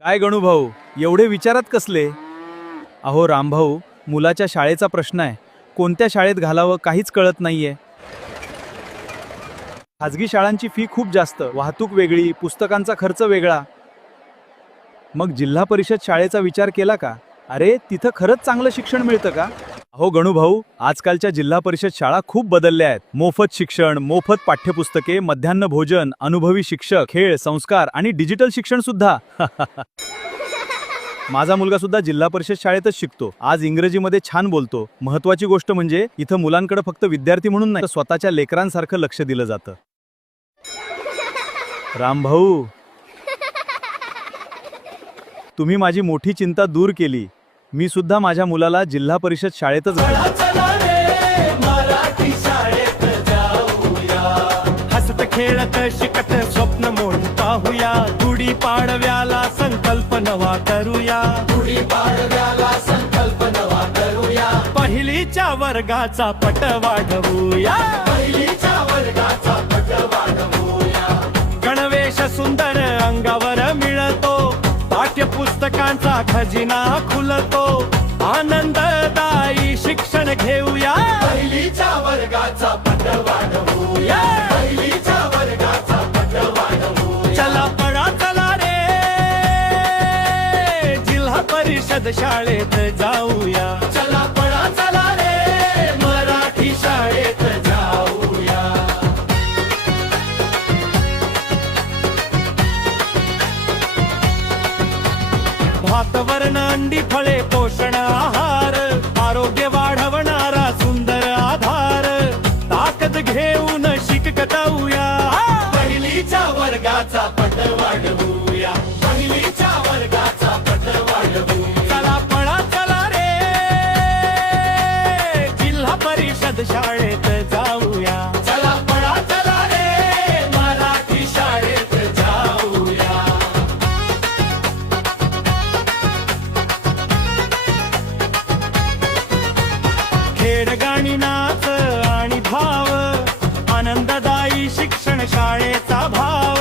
काय गणू भाऊ, एवढे विचारात कसले? अहो रामभाऊ, मुलाच्या शाळेचा प्रश्न आहे. कोणत्या शाळेत घालावं काहीच कळत नाहीये. खाजगी शाळांची फी खूप जास्त, वाहतूक वेगळी, पुस्तकांचा खर्च वेगळा. मग जिल्हा परिषद शाळेचा विचार केला का? अरे तिथं खरंच चांगलं शिक्षण मिळतं का? अहो गणू भाऊ, आजकालच्या जिल्हा परिषद शाळा खूप बदलल्या आहेत. मोफत शिक्षण, मोफत पाठ्यपुस्तके, मध्यान्ह भोजन, अनुभवी शिक्षक, खेळ, संस्कार आणि डिजिटल शिक्षण सुद्धा. माझा मुलगा सुद्धा जिल्हा परिषद शाळेतच शिकतो. आज इंग्रजीमध्ये छान बोलतो. महत्त्वाची गोष्ट म्हणजे इथं मुलांकडे फक्त विद्यार्थी म्हणून नाही, तर स्वतःच्या लेकरांसारखं लक्ष दिलं जातं. रामभाऊ, तुम्ही माझी मोठी चिंता दूर केली. मी सुद्धा माझ्या मुलाला जिल्हा परिषद शाळेतच घालणार. हसत खेळत शिकत स्वप्न मोठ पाहूया. गुढी पाडव्याला संकल्प नवा करूया. पहिलीच्या वर्गाचा पट वाढवूया. गणवेश सुंदर अंगावर मिळतो. पाठ्यपुस्तकांचा खजिना खुलतो. आनंददायी शिक्षण घेऊया. पहिलीच्या वर्गाचा पट वाढवूया. चला पळा चला रे, जिल्हा परिषद शाळेत जाऊया. चला पळा चला रे, मराठी शाळेत जाऊया. भात वर्ण अंडी फळे पोषण आहार. आरोग्य वाढवणारा सुंदर आधार. ताकद घेऊन शिकताऊया. पहिलीच्या वर्गाचा पट वाढवूया. पहिलीच्या वर्गाचा पट वाढवूया. चला पळा चला रे, जिल्हा परिषद शाळेत जाऊया. चला पळा चला रे, मराठी शाळेत जाऊया. खेळ गाणी नाच आणि भाव. आनंददायी शिक्षण शाळेचा भाव.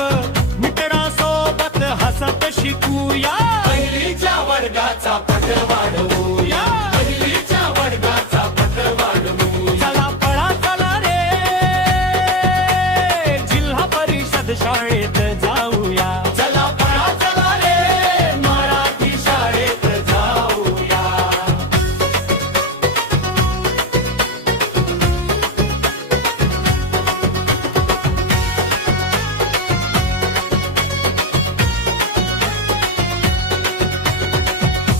मित्रांसोबत हसत शिकूया. पहिलीच्या वर्गाचा पट वाढवूया. पहिलीच्या वर्गाचा पट वाढवूया. चला पळा चला रे, जिल्हा परिषद शाळेत जाऊया. चला पळा चला रे, मराठी शाळेत जाऊया.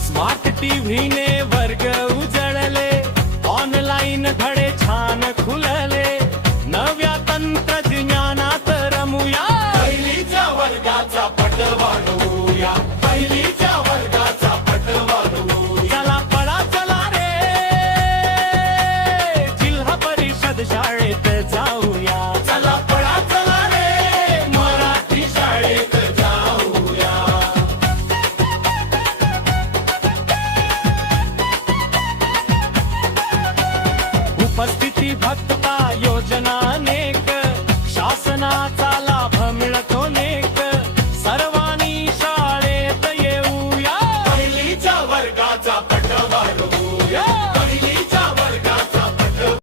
स्मार्ट टीव्हीने वर्ग उजळले. ऑनलाईन धडे छान खुलले. नव्या तंत्रज्ञानात रमूया. पहिलीच्या वर्गाचा पट वाढवूया. पहिलीच्या वर्गाचा पट वाढवूया. चला पळा चला रे, जिल्हा परिषद शाळेत जाऊया. चला पळा चला रे, मराठी शाळेत जाऊया. उपस्थिती भक्ता योजना अनेक. शासनाचा लाभ मिळतो नेक.